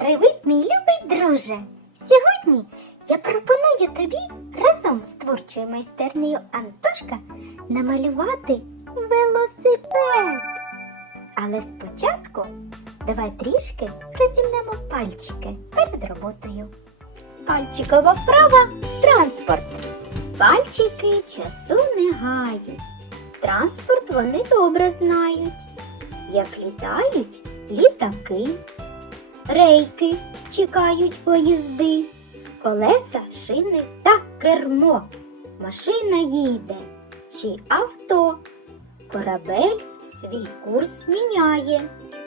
Привіт, мій любий друже! Сьогодні я пропоную тобі разом з творчою майстернею Антошка намалювати велосипед. Але спочатку давай трішки розімнемо пальчики перед роботою. Пальчикова вправа транспорт. Пальчики часу не гають. Транспорт вони добре знають. Як літають літаки, рейки чекають поїзди, колеса, шини та кермо. Машина їде чи авто. Корабель свій курс міняє.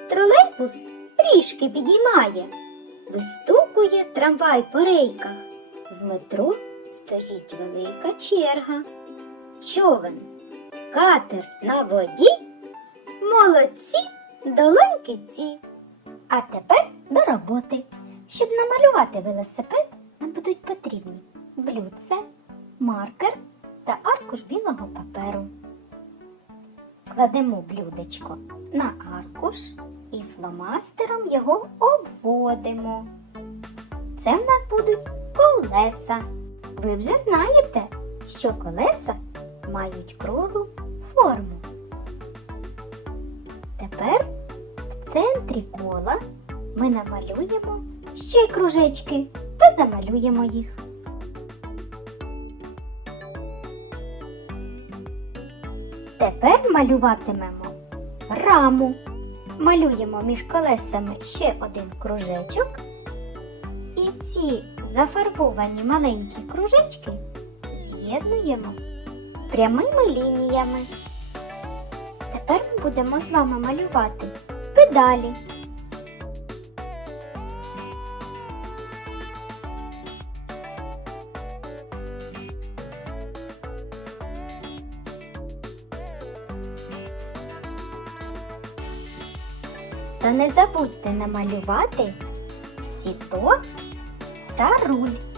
Тролейбус трішки підіймає. Вистукує трамвай по рейках. В метро стоїть велика черга. Човен, катер на воді. Молодці, долоньки ці. А тепер до роботи. Щоб намалювати велосипед, нам будуть потрібні блюдце, маркер та аркуш білого паперу. Кладемо блюдечко на аркуш і фломастером його обводимо. Це в нас будуть колеса. Ви вже знаєте, що колеса мають круглу форму. Тепер центрі кола ми намалюємо ще й кружечки та замалюємо їх. Тепер малюватимемо раму. Малюємо між колесами ще один кружечок. І ці зафарбовані маленькі кружечки з'єднуємо прямими лініями. Тепер ми будемо з вами малювати педалі. Та не забудьте намалювати сіто та руль.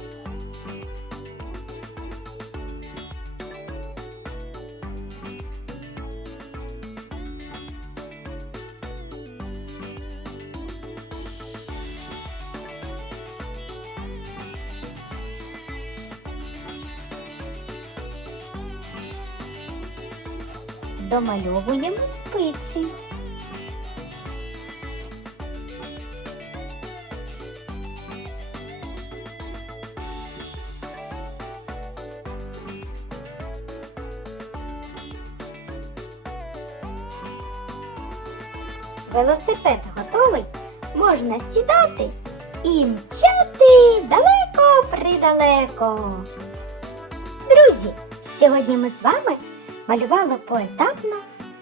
Домальовуємо спиці. Велосипед готовий, можна сідати і мчати далеко придалеко. Друзі, сьогодні ми з вами малювали поетапно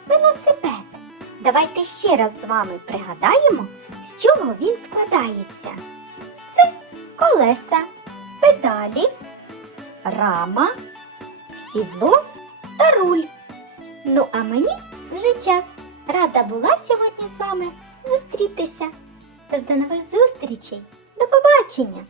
велосипед. Давайте ще раз з вами пригадаємо, з чого він складається. Це колеса, педалі, рама, сідло та руль. Ну а мені вже час. Рада була сьогодні з вами зустрітися. Тож до нових зустрічей. До побачення!